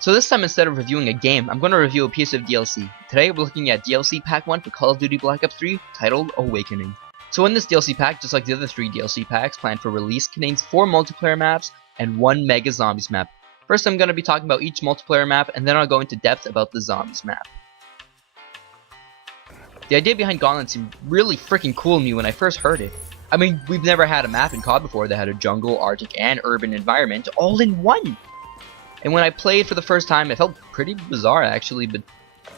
So this time, instead of reviewing a game, I'm going to review a piece of DLC. Today we're looking at DLC Pack 1 for Call of Duty Black Ops 3, titled Awakening. So in this DLC pack, just like the other 3 DLC packs planned for release, contains 4 multiplayer maps and 1 Mega Zombies map. First I'm going to be talking about each multiplayer map, and then I'll go into depth about the Zombies map. The idea behind Gauntlet seemed really freaking cool to me when I first heard it. I mean, we've never had a map in COD before that had a jungle, arctic, and urban environment all in one. And when I played for the first time, it felt pretty bizarre actually, but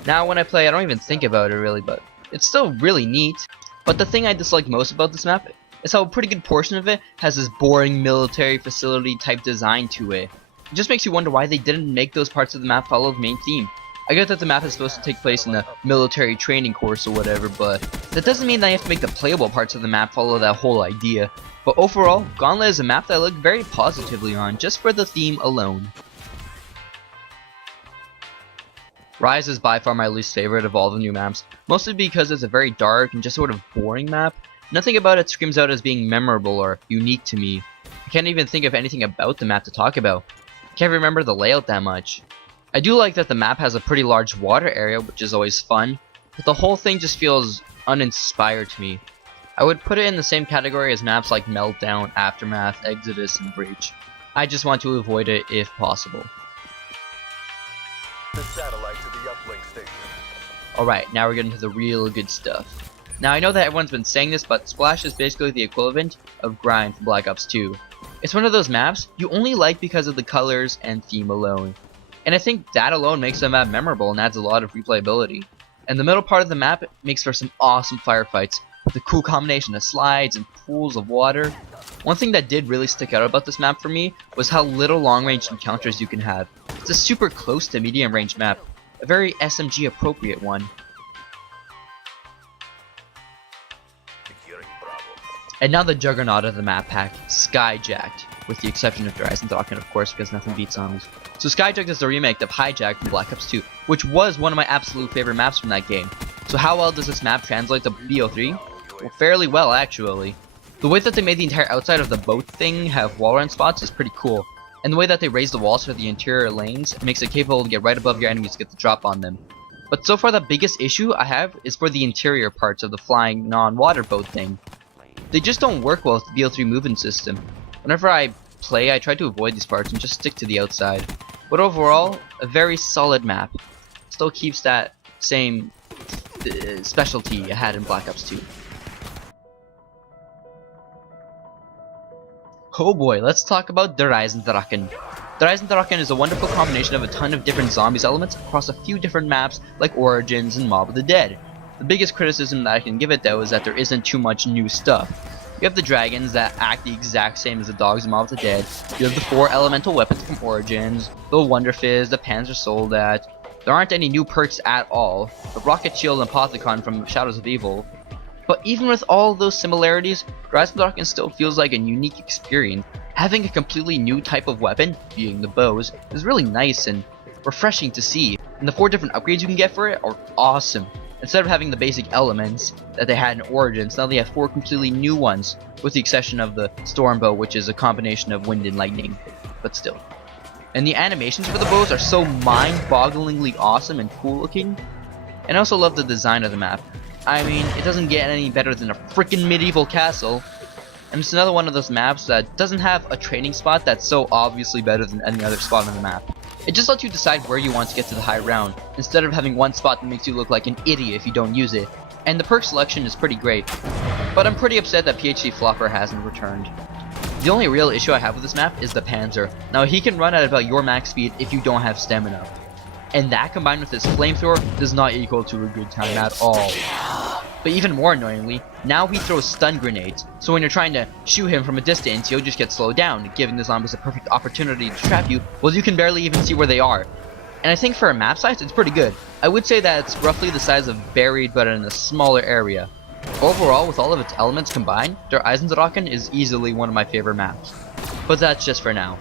now when I play, I don't even think about it really, but it's still really neat. But the thing I dislike most about this map is how a pretty good portion of it has this boring military facility type design to it. It just makes you wonder why they didn't make those parts of the map follow the main theme. I get that the map is supposed to take place in a military training course or whatever, but that doesn't mean that you have to make the playable parts of the map follow that whole idea. But overall, Gauntlet is a map that I look very positively on, just for the theme alone. Rise is by far my least favorite of all the new maps, mostly because it's a very dark and just sort of boring map. Nothing about it screams out as being memorable or unique to me. I can't even think of anything about the map to talk about. I can't remember the layout that much. I do like that the map has a pretty large water area, which is always fun, but the whole thing just feels uninspired to me. I would put it in the same category as maps like Meltdown, Aftermath, Exodus, and Breach. I just want to avoid it if possible. The satellite to the uplink station. Alright, now we're getting to the real good stuff. Now I know that everyone's been saying this, but Splash is basically the equivalent of Grind from Black Ops 2. It's one of those maps you only like because of the colors and theme alone. And I think that alone makes the map memorable and adds a lot of replayability. And the middle part of the map makes for some awesome firefights, with a cool combination of slides and pools of water. One thing that did really stick out about this map for me was how little long-range encounters you can have. It's a super close to medium range map, a very SMG appropriate one. And now the juggernaut of the map pack, Skyjacked, with the exception of Horizon Draken, of course, because nothing beats zombies. So Skyjacked is the remake of Hijack from Black Ops 2, which was one of my absolute favorite maps from that game. So how well does this map translate to BO3? Well, fairly well actually. The way that they made the entire outside of the boat thing have wall run spots is pretty cool. And the way that they raise the walls for the interior lanes makes it capable to get right above your enemies to get the drop on them. But so far the biggest issue I have is for the interior parts of the flying non-water boat thing. They just don't work well with the BO3 movement system. Whenever I play, I try to avoid these parts and just stick to the outside. But overall, a very solid map. Still keeps that same specialty I had in Black Ops 2. Oh boy, let's talk about the Horizon Draken. The Horizon Draken is a wonderful combination of a ton of different zombies elements across a few different maps like Origins and Mob of the Dead. The biggest criticism that I can give it though is that there isn't too much new stuff. You have the dragons that act the exact same as the dogs in Mob of the Dead. You have the 4 elemental weapons from Origins, the Wonder Fizz, the Panzer Soldat. There aren't any new perks at all, the Rocket Shield and Apothicon from Shadows of Evil. But even with all those similarities, Horizon Draken still feels like a unique experience. Having a completely new type of weapon, being the bows, is really nice and refreshing to see. And the 4 different upgrades you can get for it are awesome. Instead of having the basic elements that they had in Origins, now they have 4 completely new ones, with the exception of the Storm Bow, which is a combination of wind and lightning, but still. And the animations for the bows are so mind-bogglingly awesome and cool looking. And I also love the design of the map. I mean, it doesn't get any better than a freaking medieval castle. And it's another one of those maps that doesn't have a training spot that's so obviously better than any other spot on the map. It just lets you decide where you want to get to the high ground, instead of having one spot that makes you look like an idiot if you don't use it. And the perk selection is pretty great. But I'm pretty upset that PhD Flopper hasn't returned. The only real issue I have with this map is the Panzer. Now he can run at about your max speed if you don't have stamina. And that combined with his flamethrower does not equal to a good time at all. But even more annoyingly, now he throws stun grenades, so when you're trying to shoot him from a distance, you'll just get slowed down, giving the zombies a perfect opportunity to trap you, while you can barely even see where they are. And I think for a map size, it's pretty good. I would say that it's roughly the size of Buried, but in a smaller area. Overall, with all of its elements combined, Der Eisendrachen is easily one of my favorite maps. But that's just for now.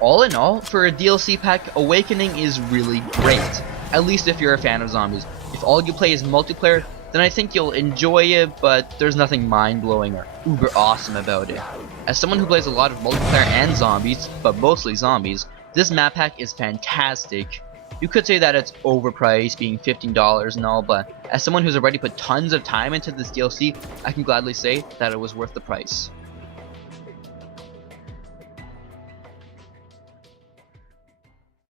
All in all, for a DLC pack, Awakening is really great. At least if you're a fan of zombies. If all you play is multiplayer, then I think you'll enjoy it, but there's nothing mind-blowing or uber awesome about it. As someone who plays a lot of multiplayer and zombies, but mostly zombies, This map pack is fantastic. You could say that it's overpriced, being $15 and all, but as someone who's already put tons of time into this DLC, I can gladly say that it was worth the price.